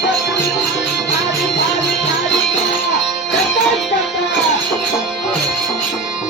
Thank you.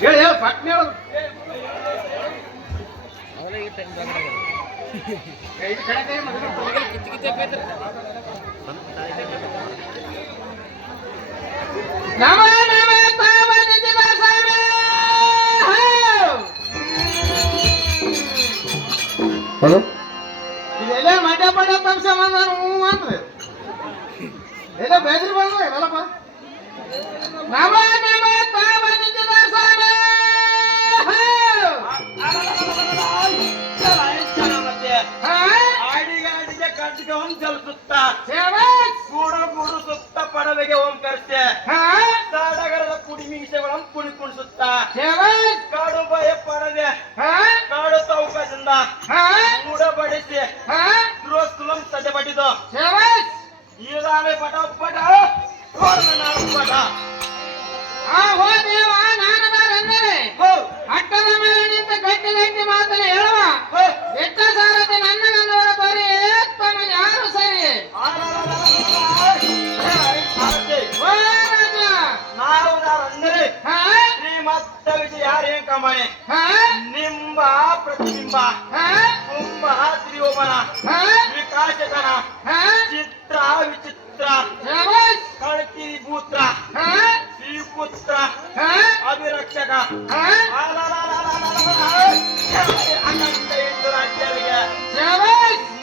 ಹೇಳಿ ಹೇಳ ಪಟ್ನೆ ಹೇಳು. ಅವನಿಗೆ ಟೈಮ್ ಬಂದಾಗ ಕೈ ಕಡೆ ಮಗನ ತಲೆಗೆ ಕಿಚ್ಚಿ ಕಿಚ್ಚಿ ಬೇತರ ನಮ ನಮ ಇದೆಲ್ಲ ಓಂ ಕರ್ತೆ ಕುಡಿ ಮೀಸೆಗಳನ್ನು ಕುಣಿಕುಣಿಸುತ್ತಾ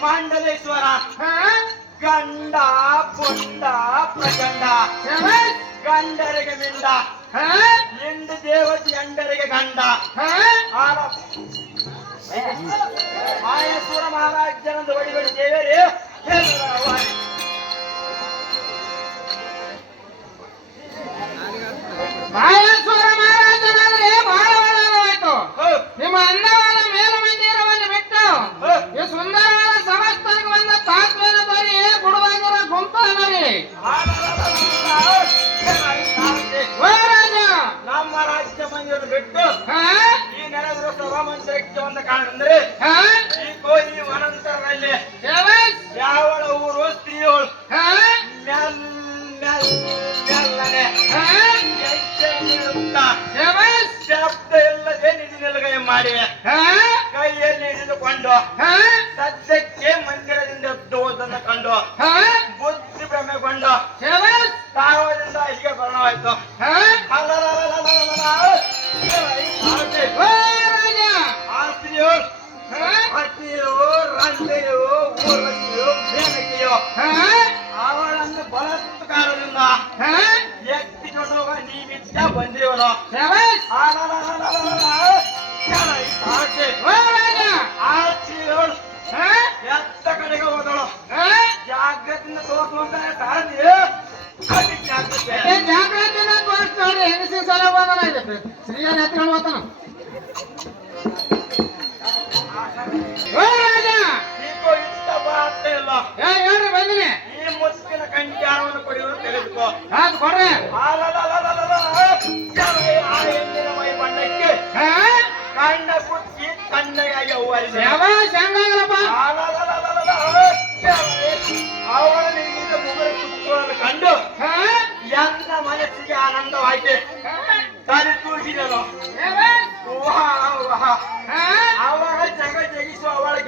ಮಂಡಲೇಶ್ವರ ಗಂಡ ಪುಂಡ ಪ್ರಚಂಡ ಗಂಡರಿಗೆ ಮಿಂಡ ಎಂಟು ದೇವತೆ ಎಂಡರಿಗೆ ಗಂಡ ಮಾಯೇಶ್ವರ ಮಹಾರಾಜನಂದು ಬಡಿಬಡಿ ದೇವರೇ ಮಾಯೇಶ್ವರ ನಿಮ್ಮ ಅನ್ನವಾದ ಮೇಲುಮಂದಿರವನ್ನು ಬಿಟ್ಟು ಹೋ. ಈ ಸುಂದರವಾದ ಸಮಸ್ತನಿಗೆ ಬಂದ ತಾತ್ವೇನ ಬರಿ ಗುಡುವಾಗಿರೋ ಗುಂಪು ಅನ್ನರಿ ರಾಜ ನಮ್ಮ ರಾಜ್ಯ ಮಂದಿರ ಬಿಟ್ಟು? ಈ ಸಭಾ ಮಂದಿರಕ್ಕೆ ಒಂದು ಕಾರಣ ಅಂದ್ರೆ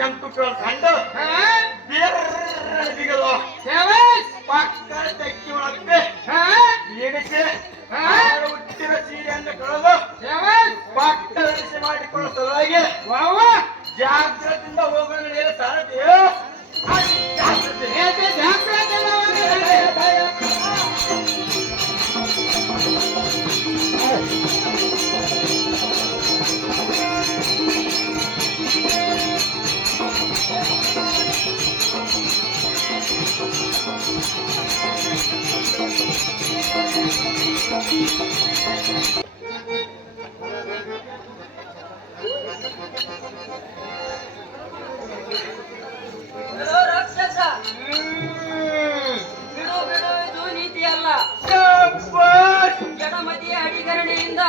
ಕಂಡು ಬೇರೆ ಬಿಗಲು ಬಿಡು ಬಿಡು ಇದು ನೀತಿ ಅಲ್ಲ! ಎಡಮದಿಯ ಅಡಿಗರಣೆಯಿಂದ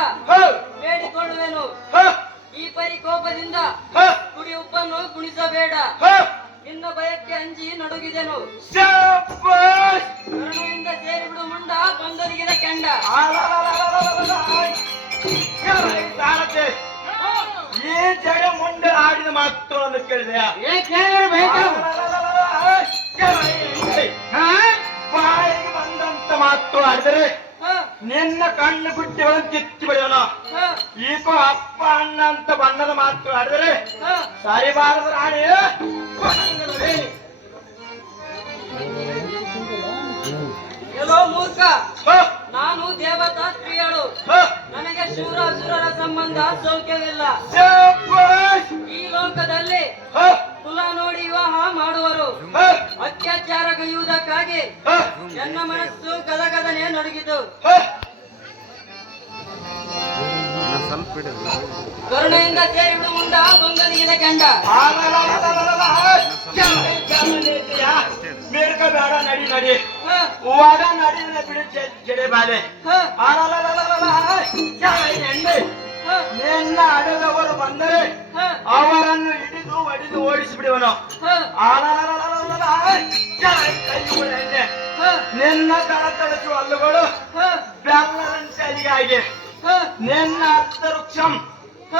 ಬೇಡಿಕೊಳ್ಳುವೆನು ಈ ಪರಿಕೋಪದಿಂದ ಕುಡಿ ಉಪ್ಪನ್ನು ಕುಣಿಸಬೇಡ. ನಿನ್ನ ಭಯಕ್ಕೆ ಅಂಜಿ ನಡುಗಿದೆನು! ಕರುಣೆಯಿಂದ ಸೇರಿಬಿಡು ಮುಂಡ ಬಂದೊದಗಿದ ಕೆಂಡ. ಈ ಜಡ ಮುಂಡ ಆಡಿದ ಮಾತು ಕೇಳಿದೆಯಾ ಏ ಕೇಳಿದ್ರೆ ಬೇಕಾ? ಹಾ? ಬಾಯಿಗೆ ಬಂದಂತ ಮಾತು ಆಡಿದರೆ ಹಾ. ನಿನ್ನ ಕಣ್ಣು ಗುಡ್ಡಿಗಳನ್ನು ಕಿತ್ತು ಬಿಡೋಣ. ಈಕೋ ಅಪ್ಪ ಅಣ್ಣ ಅಂತ ಬಣ್ಣದ ಮಾತು ಆಡಿದರೆ ಸಾರಿ ಸರಿಬಾರದ ರಾಣಿ. ಎಲ್ಲೋ ಮೂರ್ಖ? ನಾನು ದೇವತಾ ಸ್ತ್ರೀಯಳು ಹ, ನನಗೆ ಶೂರ ಅಸುರರ ಸಂಬಂಧ ಸೌಖ್ಯವಿಲ್ಲ! ಈ ಲೋಕದಲ್ಲಿ ಕುಲ ನೋಡಿ ವಿವಾಹ ಮಾಡುವರು. ಅತ್ಯಾಚಾರ ಕೈಯುವುದಕ್ಕಾಗಿ ಹ, ನನ್ನ ಮನಸ್ಸು ಗದಗದನೆ ನಡುಗಿತು ಕರುಣೆಯಿಂದ ಸೇರಿಡು ಮುಂದ ಬಂಗನಿಗಿದ ಕೆಳನೇತಿಯ. ಮೇಲ್ಕ ಬೇಡ ನಡಿ ನಡಿ ಹ, ನಡಿ ಬಿಡು ಜಡೆ ಬಾಲೆ ಹ, ಆಲಾಲಾಲಾಲಾಲಾ. ಕೆಳಗೆ ಎಣ್ಣೆ. ಹ, ನಿನ್ನ ಅಡದವರು ಬಂದರೆ ಹ, ಅವರನ್ನು ಹಿಡಿದು ಹೊಡೆದು ಓಡಿಸಿಬಿಡುವನು. ಹ, ಆಲಾಲಾಲಾಲಾಲಾ. ಕೆಳಗೆ ಕೈ ಮುಗಿದ ಎಣ್ಣೆ. ಹ, ನಿನ್ನ ತಳತಳಿಸುವ ಹಲ್ಲುಗಳು ಹ, ಬೆಲ್ಲದಂತೆ ಅಲಿಗಾಗಿ ಹ, ನಿನ್ನ ಅತ್ತರುಕ್ಷಂ ಹ,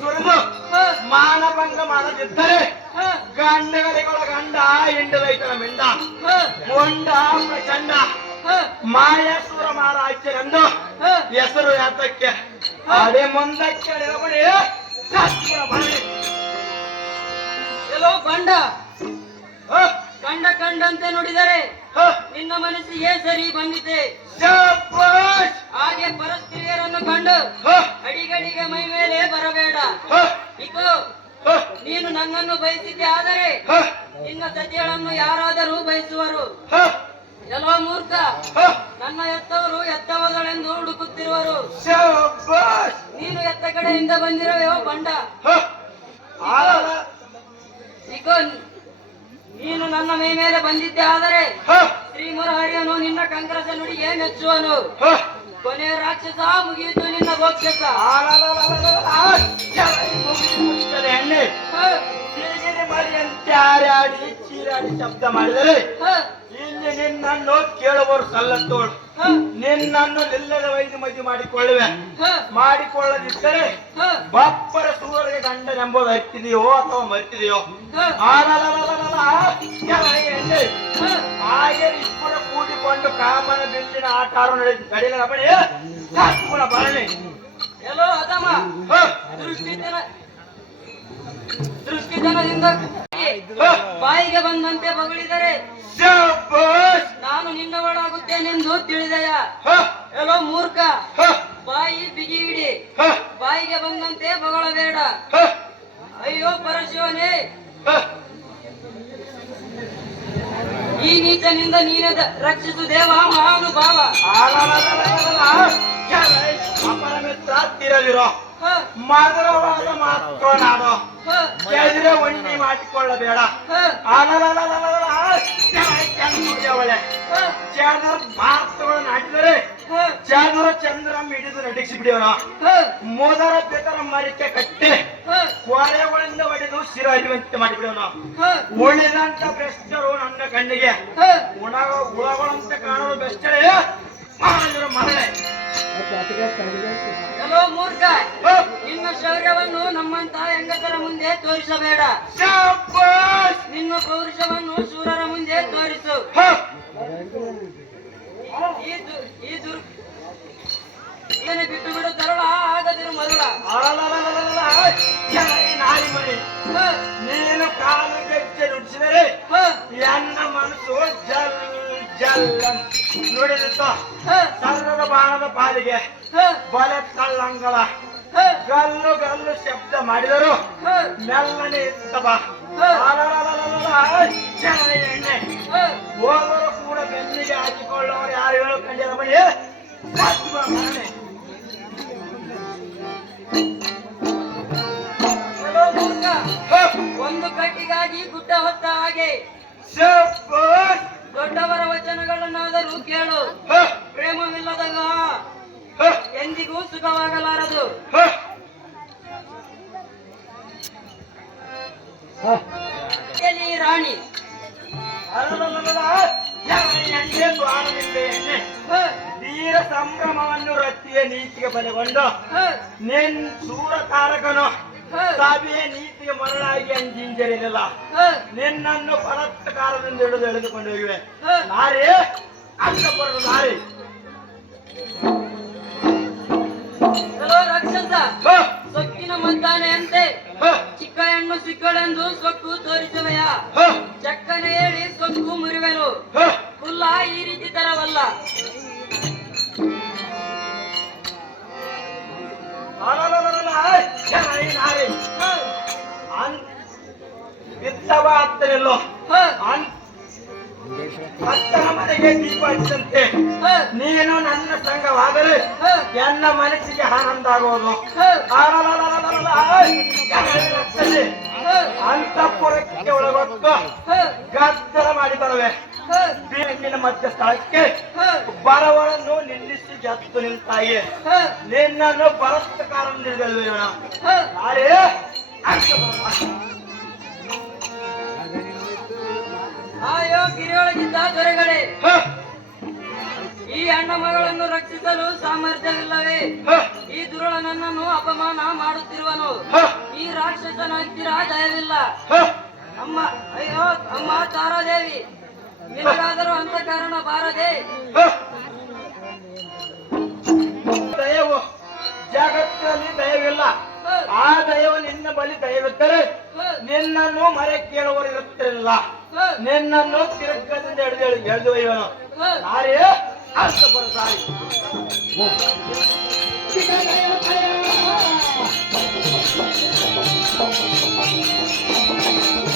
ಸುರಿದು ಹ, ಮಾನಭಂಗ ಮಾಡದಿದ್ದರೆ ಹ, ಗಂಡಗಳಿಗಳ ಗಂಡ ಹಿಂಡದೈತನ ಮಿಂಡ. ಹ, ಮೊಂಡ ಪ್ರಚಂಡ. ಹ, ಮಾಯಸೂರ ಮಹಾರಾಜರನ್ನು. ಹೆಸರು ಯಾತಕ್ಕೆ? ಅದೇ ಮುಂದಕ್ಕೆ ಎಲ್ಲೋ ಬಂಡ ಕಂಡ ಕಂಡಂತೆ ನೋಡಿದರೆ ನಿನ್ನ ಮನಸ್ಸಿಗೆ ಸರಿ ಬಂದಿದೆ? ಹಾಗೆ ಪರಸ್ತ್ರೀಯರನ್ನು ಕಂಡು ಅಡಿಗಡಿಗೆ ಮೈ ಮೇಲೆ ಬರಬೇಡ. ಇದು ನೀನು ನನ್ನನ್ನು ಬಯಸಿದ್ದೆ ಆದರೆ ನಿನ್ನ ಸತಿಗಳನ್ನು ಯಾರಾದರೂ ಬಯಸುವರು. ಎಲ್ಲೋ ಹ, ನನ್ನ ಎತ್ತವರು ಎತ್ತವದಳೆಂದು ಹುಡುಕುತ್ತಿರುವರು. ನೀನು ಎತ್ತ ಕಡೆಯಿಂದ ಬಂದಿರೋ ಬಂಡ. ಈಗ ನೀನು ನನ್ನ ಮೈ ಮೇಲೆ ಬಂದಿದ್ದೆ ಆದರೆ ಶ್ರೀ ಮುರಹರಿಯನು ನಿನ್ನ ಕಂಕರಸ ನುಡಿಗೆ ಮೆಚ್ಚುವನು ಹೆಚ್ಚುವನು? ಕೊನೆ ರಾಕ್ಷಸ ಮುಗಿಯಿತು ನಿನ್ನ ಭೋಕ್ಷಸ ಆಲಲಲಲಲಲ, ಎಲೈ ಮುಗಿದುಬಿಡುತ್ತದೆ ಎಣ್ಣೆ ಹ, ಸಿರಿಗಿರಿ ಮರಿಯಂತೆ ಹಾರಾಡಿ ಚೀರಾಡಿ ಶಬ್ದ ಮಾಡಿದರೆ ಇಲ್ಲಿ ನಿನ್ನನ್ನು ಕೇಳುವರು ಸಲ್ಲತ್ತೋಳು. ನಿನ್ನನ್ನು ನಿಲ್ಲದ ವೈದ್ಯ ಮದುವೆ ಮಾಡಿಕೊಳ್ಳುವೆ. ಮಾಡಿಕೊಳ್ಳದಿದ್ದರೆ ಬಪ್ಪರ ಸೂರ್ಯಗೆ ಗಂಡನೆಂಬುದು ಹತ್ತಿದೆಯೋ ಅಥವಾ ಮರ್ತಿದೆಯೋ. ಹಾಗೆ ಇಬ್ಬರು ಕೂಡಿಕೊಂಡು ಕಾಮನ ಬಿಲ್ಲಿನ ಆಕಾರ ರಮಣಿ ಸಾಕುಗುಣ ಭರಣಿ. ಎಲ್ಲೋ ಜನ ದೃಷ್ಟಿ ದೃಷ್ಟಿತನ ಬಾಯಿಗೆ ಬಂದಂತೆ ಬಗಳಿದರೆ ನಾನು ನಿನ್ನವಳಾಗುತ್ತೇನೆಂದು ತಿಳಿದೆಯ ತಿಳಿದಯ ಎಲ್ಲೋ ಮೂರ್ಖ ಬಾಯಿ ಬಿಗಿ ಇಡಿ ಬಾಯಿಗೆ ಬಂದಂತೆ ಬಗಳಬೇಡ ಬೇಡ ಅಯ್ಯೋ ಪರಶಿವನೇ. ಈ ನೀಚನಿಂದ ನೀನ ರಕ್ಷಿಸು ದೇವ ಮಹಾನುಭಾವ ಅಪರ ಮಿತ್ರ ಹತ್ತಿರವಿರೋ ಮಧುರವಾದ ಮಾತು ನಾನು ಎದುರೆ ಒಣ್ಣಿ ಮಾಡಿಕೊಳ್ಳಬೇಡ. ಹ, ಚಂದ್ರ ಮಾತುಗಳನ್ನು ಆಡಿದರೆ ಹ, ಚಂದ್ರ ಚಂದ್ರ ಹಿಡಿದು ನಟಿಸಿ ಬಿಡಿಯೋಣ ಬೆದರ ಮರಿಕೆ ಕಟ್ಟಿ ಕೊಳೆಗಳಿಂದ ಹೊಡೆದು ಶಿರ ಅರಿವಂತೆ ಮಾಡಿಬಿಡೋಣ. ಉಳಿದಂತ ಭ್ರಷ್ಟರು ನನ್ನ ಕಣ್ಣಿಗೆ. ಉಣ ಉಣಗ ಕಾಣಲು ಕಾಣುವ ಎಲ್ಲೋ ಮೂರ್ಖ ನಿನ್ನ ಶೌರ್ಯವನ್ನು ನಮ್ಮಂತ ಹೆಂಗಸರ ಮುಂದೆ ತೋರಿಸಬೇಡ! ನಿನ್ನ ಪೌರುಷವನ್ನು ಶೂರರ ಮುಂದೆ ತೋರಿಸು. ಈ ದುರ್ ಇದನ್ನು ಬಿಟ್ಟು ಬಿಡು ತರಳ ಆಗದಿರು ಮರುಳ. ನೀನು ಕಾಲು ಗೆಜ್ಜೆ ನುಡಿಸಿದರೆ ಹ, ಎನ್ನ ಮನಸ್ಸು ಜಲ್ ಜಲ್ ನುಡಿದಿತ್ತು ಸರ್ರದ ಬಾಣದ ಪಾಲಿಗೆ ಬಲೆ ತಳ್ಳಂಗಳ ಗಲ್ಲು ಗಲ್ಲು ಶಬ್ದ ಮಾಡಿದರು. ಮೆಲ್ಲನೆ ಇತ್ತ ಬಾ ಹ. ಎಣ್ಣೆ. ಹೋದರು ಕೂಡ ಬೆನ್ನಿಗೆ ಹಾಕಿಕೊಳ್ಳುವವರು ಯಾರು ಹೇಳು ಮಣಿ ಸತ್ವ ಮರಣೆ. ಎಲ್ಲೋ ಒಂದು ಕಟ್ಟಿಗಾಗಿ ಗುಡ್ಡ ಹೊತ್ತ ಹಾಗೆ! ದೊಡ್ಡವರ ವಚನಗಳನ್ನಾದರೂ ಕೇಳು. ಪ್ರೇಮವಿಲ್ಲದಲ್ಲ. ಪ್ರೇಮವಿಲ್ಲದಾಗ ಎಂದಿಗೂ ಸುಖವಾಗಲಾರದು. ಎಲ್ಲಿ ರಾಣಿ? ವೀರ ಸಂಭ್ರಮವನ್ನು ರತ್ತಿಯ ನೀತಿಗೆ ಬಲಗೊಂಡು ನೆನ್ ನಿನ್ ಸೂರ ತಾರಕನು ಸಭೆಯ ನೀತಿಗೆ ಮರಳಾಗಿ ಅಂಜಿಂಜರಿಲಿಲ್ಲ ನಿನ್ನನ್ನು ಪರತ್ಕಾರದಿಂದ ಹಿಡಿದು ಎಳೆದುಕೊಂಡು ಹೋಗಿವೆ. ನಾರಿ ನಾರಿ ಅಂತಪುರದ ನಾರಿ. ರಾಕ್ಷಸ ಸೊಕ್ಕಿನ ಮದ್ದಾನೆಯಂತೆ ಚಿಕ್ಕ ಹೆಣ್ಣು ಸಿಕ್ಕಳೆಂದು ಸೊಕ್ಕು ತೋರಿಸುವೆಯ? ಚಕ್ಕನೆ ಹೇಳಿ ಸೊಕ್ಕು ಮುರಿವೆನು. ಕುಲ್ಲ ಈ ರೀತಿ ತರವಲ್ಲ. ಬಿತ್ತವ ಅನ್ ಅತ್ತನ ಮನೆಗೆ ದೀಪ ಹಚ್ಚಿದಂತೆ ಹ, ನೀನು ನನ್ನ ಸಂಘವಾದರೆ ಹ, ಎನ್ನ ಮನಸ್ಸಿಗೆ ಆನಂದ ಆಗೋದು ಅಂತಃಪುರಕ್ಕೆ ಒಳಗೊಟ್ಟು ಗದ್ದಲ ಮಾಡಿ ಬರುವೆ ಮಧ್ಯ ಸ್ಥಳಕ್ಕೆ ಬರವಳನ್ನು ಬರವರನ್ನು ನಿಲ್ಲಿಸಿ ನಿನ್ ತಾಯಿ. ನಾರೇ ಅಂತ ಆಯೋ ಗಿರಿಯೊಳಗಿದ್ದ ದೊರೆಗಳೇ ಈ ಅಣ್ಣ ಮಗಳನ್ನು ರಕ್ಷಿಸಲು ಸಾಮರ್ಥ್ಯವಿಲ್ಲವೇ? ಈ ದುರುಳ ನನ್ನನ್ನು ಅಪಮಾನ ಮಾಡುತ್ತಿರುವನು? ಈ ರಾಕ್ಷಸನ ಹತ್ತಿರ ದಯವಿಲ್ಲ. ಹ. ಅಮ್ಮ ಅಯ್ಯೋ ಅಮ್ಮ ತಾರಾದೇವಿ. ನಿನಗಾದರೂ ಅಂತ ಕಾರಣ ಬಾರದೆ. ದಯವು ಜಗತ್ತಲ್ಲಿ ದಯವಿಲ್ಲ. ಆ ದಯವು ನಿನ್ನ ಬಳಿ ದಯವಿದ್ದರೆ ನಿನ್ನನ್ನು ಮರೆ ಕೇಳುವರು ಇರುತ್ತಿಲ್ಲ ನಿನ್ನನ್ನು ತಿರುಗದಿಂದ ಹಿಡಿದು ಎಳೆದು ಇವನು ಯಾರೇ? ಅಷ್ಟ ಬರ್ತಾಯಿ Thank.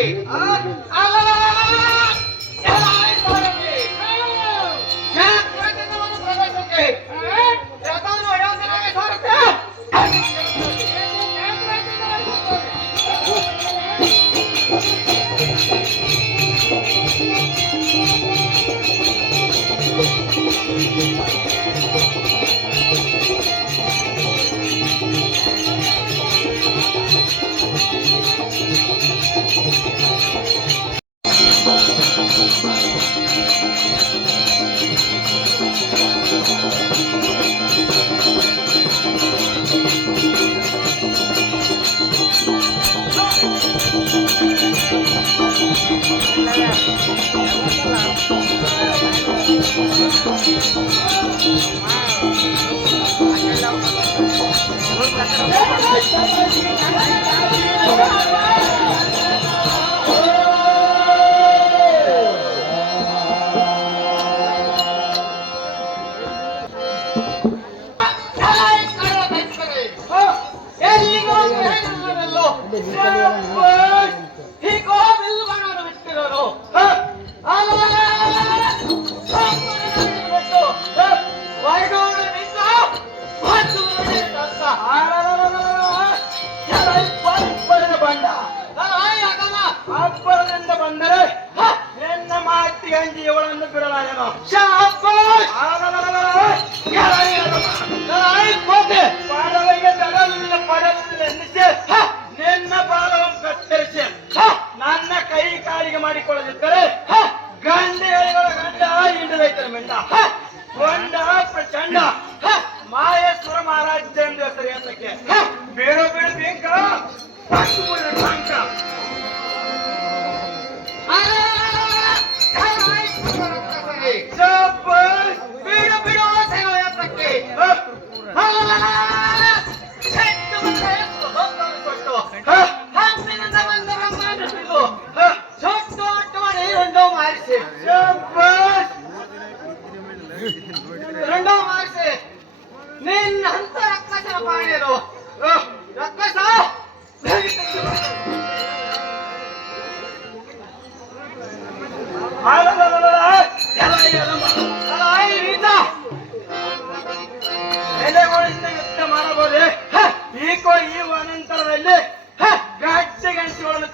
Amém. 근데눈깔 이？ 안.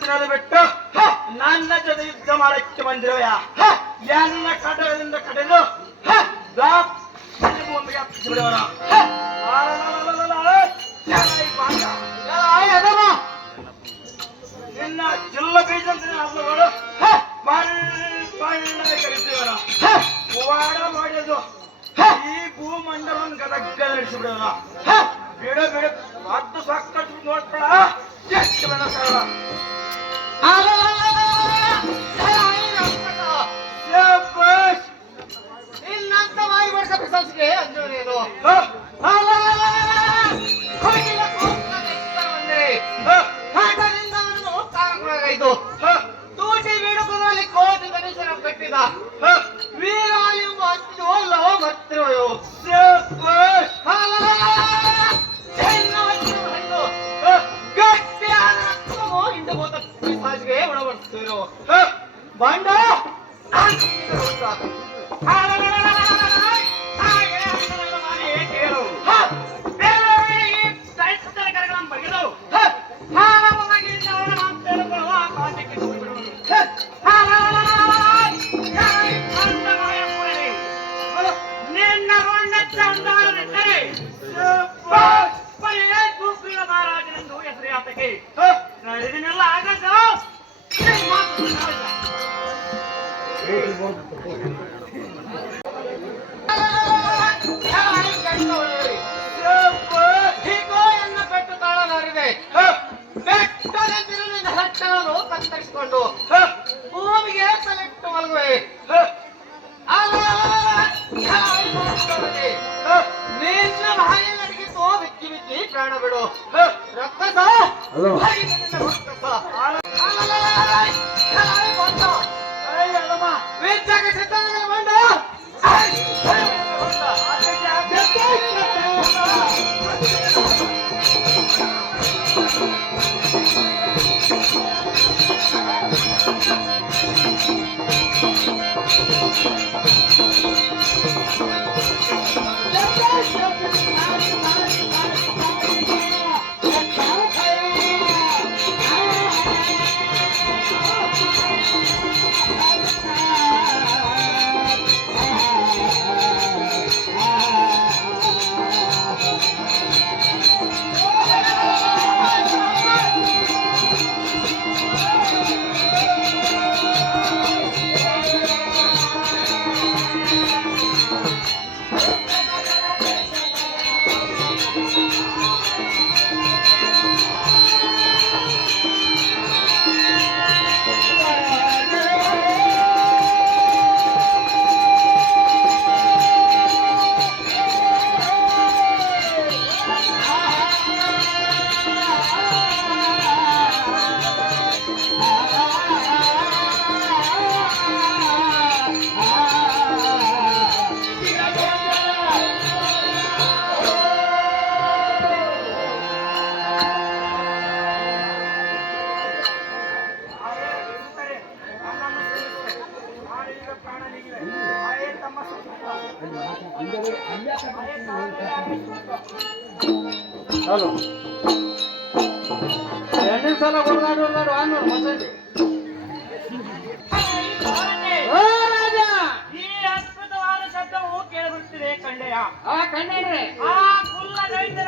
ಮಾತಿನಲ್ಲಿ ಬಿಟ್ಟು ನನ್ನ ಜೊತೆ ಯುದ್ಧ ಮಾಡಕ್ಕೆ ಬಂದಿರುವೆಯ ಎಲ್ಲ ಕಟದಿಂದ ಕಟೆದು ನಿನ್ನ ಜಿಲ್ಲ ಬೀಜ ಹಲ್ಲುಗಳು ಬಣ್ಣ ಕಲಿತೀವರ ಹೋರಾಡ ಮಾಡೋದು ಈ ಭೂಮಂಡಲವನ್ನು ಗದಗ್ಗ ನಡೆಸಿಬಿಡೋಣ ಬಿಡ ಬಿಡ ಮತ್ತು ಸಾಕಷ್ಟು ನೋಡ್ಬೇಡ ಎಷ್ಟು ಬೇಡ ಸರಳ ಕಾರಣವಾಗಾಯಿತು ಹ, ತೂಟಿ ಬೀಡುಕುದಲ್ಲಿ ಕೋಟಿ ಗಣೇಶನ ಕಟ್ಟಿದ ಕತ್ತರಿಸಿಕೊಂಡು ಭೂಮಿಗೆ ಸೆಲೆಕ್ಟ್ ಮಲಗುವೆ. ನಿನ್ನ ಬಾಯಿ ನಡಗಿತು ಬಿಕ್ಕಿ ಬಿಕ್ಕಿ ಪ್ರಾಣ ಬಿಡು. ವಿದ್ಯಾಗ ಸಿದ್ಧಾಂತಗಳ ಮಂಡ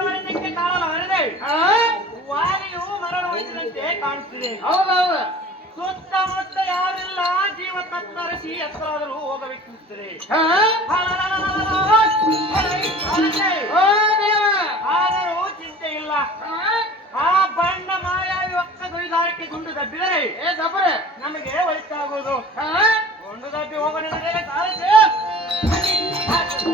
ಒಳಗೆ ತಾಳಲಾರದೆ ವಾಲಿಯು ಮರಳುವಂತೆ ಕಾಣುತ್ತಿದೆ ಹೌದೌದು ಸುತ್ತಮುತ್ತ ಯಾರಿಲ್ಲ ಜೀವ ತತ್ತರಿಸಿ ಎತ್ತರಾದರೂ ಹೋಗಬೇಕಿರುತ್ತದೆ ಆದರೂ ಚಿಂತೆ ಇಲ್ಲ ಆ ಬಣ್ಣ ಮಾಯಾವಿ ಒಕ್ಕ ಗುರಿದಾರಕ್ಕೆ ಗುಂಡು ದಬ್ಬಿದರೆ ನಮಗೆ ಒಳಿತಾಗುವುದು ಗುಂಡು ದಬ್ಬಿ ಹೋಗಲಿದೆ ಕಾಲಕ್ಕೆ ಆಯ್ತು